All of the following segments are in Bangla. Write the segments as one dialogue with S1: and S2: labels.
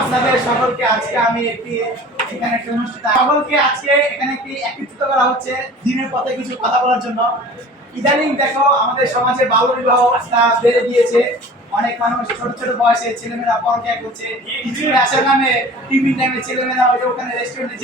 S1: আপনাদের সকলকে আজকে আমি একটি এখানে একটি অনুষ্ঠিত সকলকে আজকে এখানে একটি একত্রিত করা হচ্ছে দিনের পথে কিছু কথা বলার জন্য। ইদানিং দেখো আমাদের সমাজে বাল্য বিবাহ বেড়ে গিয়েছে। অনেক মানুষ ছোট ছোট বয়সে ছেলেমেয়েরা পরকিয়া করছে। স্কুলে আসার নামে টিভি টাইমে ছেলেমেয়েরা ওই ওখানে রেস্টুরেন্টে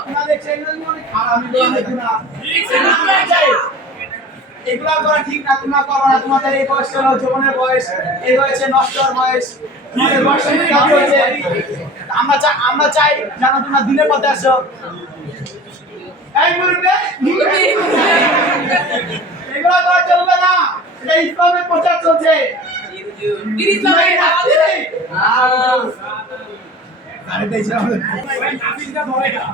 S1: আপনাদের ছেলেমেয়েরা অনেক খারাপ অনেক গুণা। এগুলা করা ঠিক না তোমরা করো না। তোমাদের এই বয়স হলো জীবনের বয়স এই বয়সে নষ্ট হওয়ার বয়স। আমরা চাই আমরা চাই যেন তোমরা দিনের পথে আসো। এগুলা করা চলবে না। এটা ইসলামের প্রচার চলছে। আরে দেখছি আমাদের
S2: আলহামদুলিল্লাহ আসসালামু আলাইকুম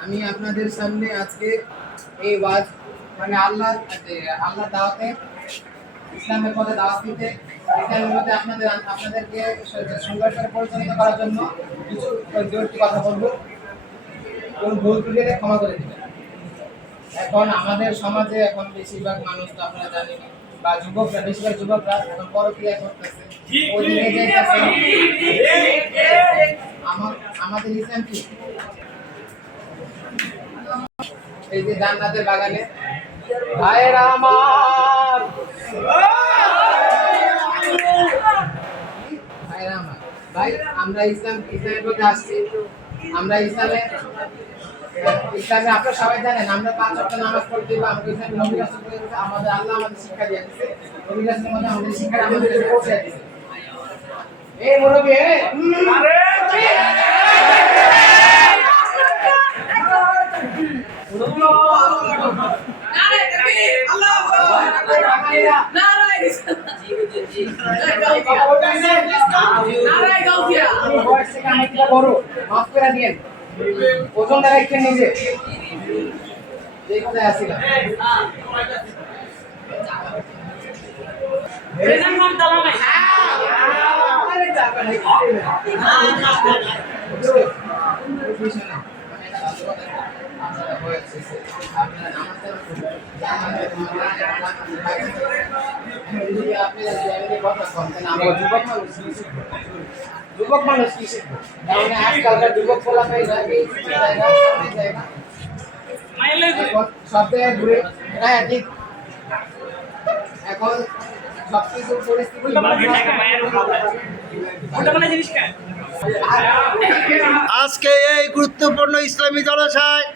S2: আমি আপনাদের সামনে আজকে এই ওয়াজ মানে আল্লাহ আল্লাহ দাওয়াতে ইসলামের পথে দাওয়াত দিতে ইসলামের মধ্যে আপনাদের আপনাদেরকে সংঘর্ষের পরিচালিত করার জন্য কিছু একটি কথা বলব। কোন ভুল ত্রুটি ক্ষমা করে দিবেন। এখন আমাদের সমাজে এখন বেশিরভাগ মানুষ তো আপনারা জানেন বা যুবকরা বেশিরভাগ যুবকরা এখন পরক্রিয়া করতেছে। যাইতেছে। আমাদের ইসলাম কি? এই যে জান্নাতের বাগানে। ভাইরা আমার। ভাইরা আমার। ভাই আমরা ইসলাম ইসলামের প্রতি আসছি। আমরা ইসলামে ইসলামে আপনারা সবাই জানেন আমরা পাঁচ ওয়াক্ত নামাজ পড়তে বা আমরা ইসলামে নবী রাসূল আমাদের আল্লাহ আমাদের শিক্ষা দিয়ে দিয়েছে নবী রাসূলের মধ্যে আমাদের শিক্ষা আমাদের পৌঁছে দিয়েছে এই মুরব্বি বয়স থেকে অনেকটা বড় মাফ করে দিয়েন ওজন রাখছেন নিজে এই আসিলাম। আপনারা যুবক মানুষ কি আজকালকার যুবক এখন সব ঠিক এখন
S3: আজকে এই গুরুত্বপূর্ণ ইসলামী জলসায়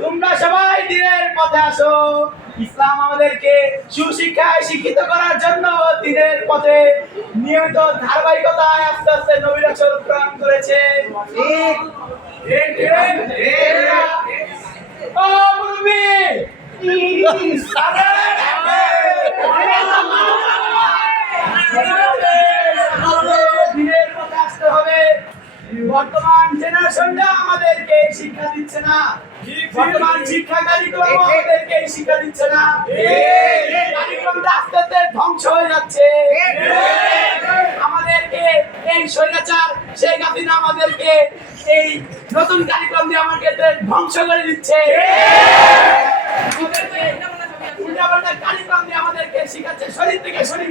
S1: তোমরা সবাই দিনের পথে আসো। ইসলাম আমাদেরকে সুশিক্ষায় শিক্ষিত করার জন্য দিনের পথে নিয়মিত ধারাবাহিকতায় আস্তে আস্তে নবী রাসূল প্রেরণ করেছে। বর্তমান জেনারেশনটা আমাদেরকে শিক্ষা দিচ্ছে না। বর্তমান শিক্ষা কারিক্রম আমাদেরকে এই শিক্ষা দিচ্ছে না। কারিক্রমটা আস্তে আস্তে ধ্বংস হয়ে যাচ্ছে। আমাদেরকে এই স্বৈরাচার সেই আমাদেরকে এই নতুন কারিক্রম দিয়ে আমাদেরকে ধ্বংস করে দিচ্ছে। আমাদেরকে উল্টাপাল্টা কারিক্রম দিয়ে আমাদেরকে শিখাচ্ছে শরীর থেকে শরীর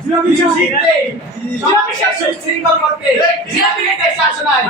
S1: জিলাপি শেষ শৃঙ্খল করতে। জিলাপি নিতে এসে আসো নাই।